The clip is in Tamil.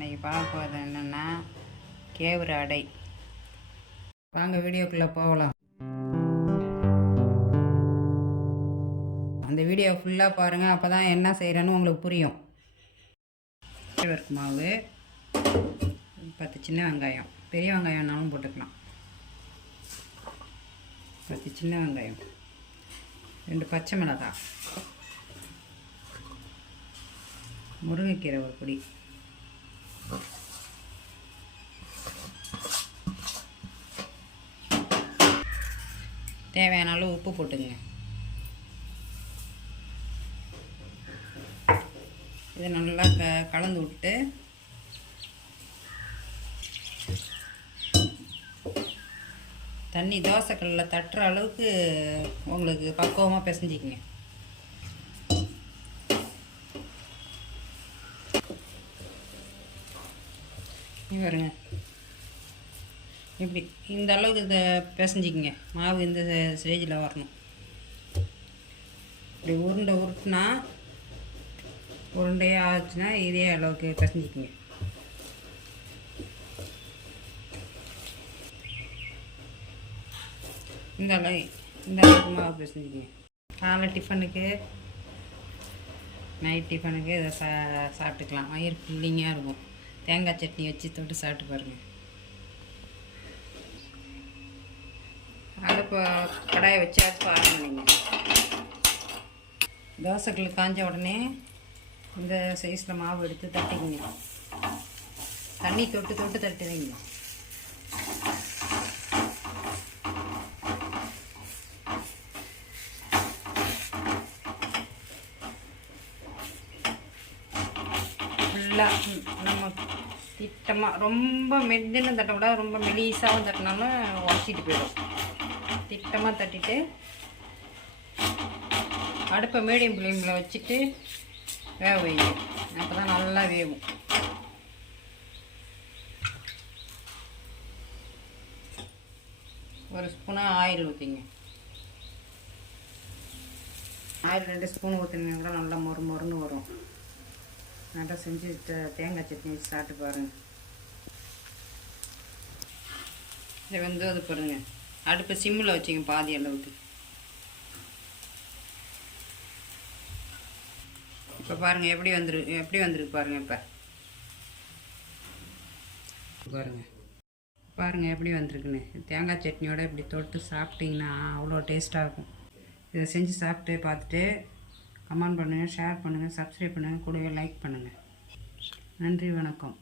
இன்றைக்கி பார்க்க போகிறது என்னென்னா கேவுரு அடை. வாங்க வீடியோக்குள்ளே போகலாம். அந்த வீடியோ ஃபுல்லாக பாருங்கள், அப்போ தான் என்ன செய்கிறேன்னு உங்களுக்கு புரியும். கேழ்வரகு மாவு, 10 சின்ன வெங்காயம், பெரிய வெங்காயம்னாலும் போட்டுக்கலாம். 10 சின்ன வெங்காயம், 2 பச்சை மிளகாய், முருங்கைக்கீரை ஒரு பொடி, தேவையான அளவு உப்பு போட்டுங்க. இதை நல்லா கலந்து விட்டு தண்ணி தோசைக்கல்லில் தட்டுற அளவுக்கு உங்களுக்கு பக்குவமாக பிசைஞ்சிக்கங்க. பாருங்க, இப்படி இந்த அளவுக்கு இதை பிசைஞ்சிக்கங்க. மாவு இந்த ஸ்டேஜில் வரணும். இப்படி உருட்டுனா உருண்டையாக ஆச்சுன்னா இதே அளவுக்கு பிசைஞ்சிக்கங்க. இந்த அளவுக்கு மாவு பிசைஞ்சிக்கங்க. காலை டிஃபனுக்கு, நைட் டிஃபனுக்கு இதை சாப்பிட்டுக்கலாம். வயிறு ஃபில்லிங்காக இருக்கும். தேங்காய் சட்னி வச்சு தொட்டு சாப்பிட்டு பாருங்கள். அடுப்பு கடாயை வச்சு ஆன் பண்ணிங்க. தோசைக்கல் காஞ்ச உடனே இந்த சைஸில் மாவு எடுத்து தட்டிக்கிங்க. தண்ணி தொட்டு தொட்டு தட்டுவீங்க. ஃபுல்லாக நம்ம திட்டமாக, ரொம்ப மெதுன்னு தட்ட விட, ரொம்ப மெலிசாகவும் தட்டினாலும் உடச்சிட்டு போயிடும். திட்டமாக தட்டிட்டு அடுப்பை மீடியம் ஃப்ளேமில் வச்சுட்டு வேக வைங்க. அப்போ தான் நல்லா வேகும். ஒரு ஸ்பூனாக ஆயில் ஊற்றிங்க. ஆயில் 2 ஸ்பூன் ஊற்றினீங்க கூட நல்லா மொறுன்னு வரும். நல்லா செஞ்சு தேங்காய் சட்னி வச்சு சாப்பிட்டு பாருங்கள். இதை அது பாருங்கள், அடுப்பை சிம்மில் வச்சுங்க பாதி அளவுக்கு. இப்போ பாருங்கள் எப்படி வந்துருக்கு பாருங்கள். இப்போ பாருங்கள் எப்படி வந்திருக்குன்னு. தேங்காய் சட்னியோட இப்படி தொட்டு சாப்பிட்டிங்கன்னா அவ்வளோ டேஸ்ட்டாக இருக்கும். இதை செஞ்சு சாப்பிட்டு பார்த்துட்டு கமெண்ட் பண்ணுங்கள், ஷேர் பண்ணுங்கள், சப்ஸ்கிரைப் பண்ணுங்கள், கூடவே லைக் பண்ணுங்கள். நன்றி, வணக்கம்.